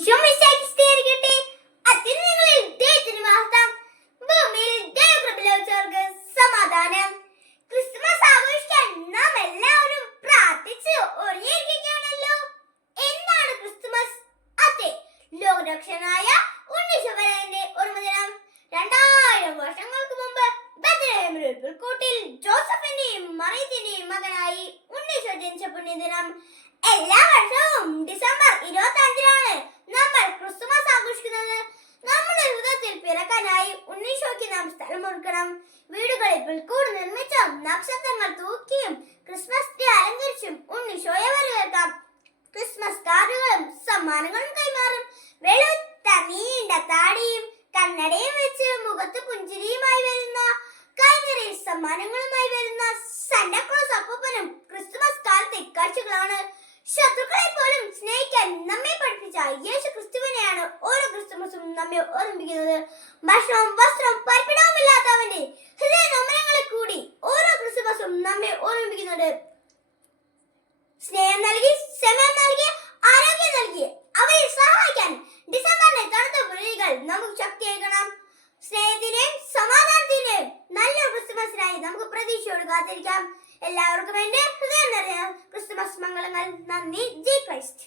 ഈശോ മിശിഹായ്ക്ക് അത്യുന്നതങ്ങളിൽ ദൈവത്തിന് മഹത്വം, ഭൂമിയിൽ ദൈവകൃപ ലഭിച്ചവർക്ക് സമാധാനം. ക്രിസ്തുമസ് ആഘോഷിക്കാൻ നാം എല്ലാവരും പ്രാർത്ഥിച്ച് ഒരുങ്ങിയിരിക്കുകയാണല്ലോ. എന്താണ് ക്രിസ്തുമസ്? അതെ, ലോകരക്ഷകനായ ഉണ്ണീശോയുടെ ഓർമ്മദിനം. 2000 വർഷങ്ങൾക്ക് മുമ്പ് ബത്ലഹേമിലെ പുൽക്കൂട്ടിൽ ജോസഫിന്റെയും മറിയത്തിന്റെയും മകനായി ഉണ്ണീശോ ജനിച്ച പുണ്യദിനം. എല്ലാ വർഷവും ഡിസംബർ 25-നാണ് നമ്മൾ ക്രിസ്തുമസ് ആഘോഷിക്കുന്നത്. നമ്മുടെ ഹൃദയത്തിൽ പിറക്കാനായി ഉണ്ണീശോയ്ക്ക് നാം സ്ഥലമൊരുക്കണം. വീടുകളിൽ പുൽക്കൂട് നിർമ്മിച്ചും നക്ഷത്രങ്ങൾ തൂക്കിയും ക്രിസ്മസ് ട്രീ അലങ്കരിച്ചും ഉണ്ണീശോയെ വരവേൽക്കാം. ക്രിസ്മസ് കാർഡുകളും സമ്മാനങ്ങളും കൈമാറും. വെളുത്ത നീണ്ട താടിയും കണ്ണടയും വെച്ച് മുഖത്ത് പുഞ്ചിരിയുമായി വരുന്ന, കൈനിറയിൽ സമ്മാനങ്ങളുമായി വരുന്ന സാന്റാക്ലോസ് അപ്പൂപ്പനും ക്രിസ്തുമസ് കാലത്തെ കാഴ്ചകളാണ്. ശത്രുക്കളെ പോലും സ്നേഹിക്കാൻ നമ്മെ പഠിപ്പിച്ച യേശു ക്രിസ്തുവിനെയാണ് ഓരോ ക്രിസ്തുമസും നമ്മെ ഓർമ്മിപ്പിക്കുന്നത്. ഭക്ഷണവും വസ്ത്രവും പാർപ്പിടവും ഇല്ലാത്തവന്റെ ഹൃദയ നൊമ്പരങ്ങളെ കൂടി ഓരോ ക്രിസ്തുമസും നമ്മെ ഓർമ്മിപ്പിക്കുന്നുണ്ട്. സ്നേഹം നൽകി, സമയം നൽകി, ആരോഗ്യം നൽകി അവരെ സഹായിക്കാൻ ഡിസംബറിലെ തണുത്ത പുലരികൾ നമുക്ക് ശക്തിയേകണം. സ്നേഹത്തിന്റെയും സമാധാനത്തിന്റെയും നല്ല ക്രിസ്തുമസിനായി നമുക്ക് പ്രതീക്ഷയോട് കാത്തിരിക്കാം. എല്ലാവർക്കും എന്റെ ഹൃദയം നിറഞ്ഞ ക്രിസ്തുമസ് മംഗളങ്ങൾ. നന്ദി. ജയ് ക്രൈസ്റ്റ്.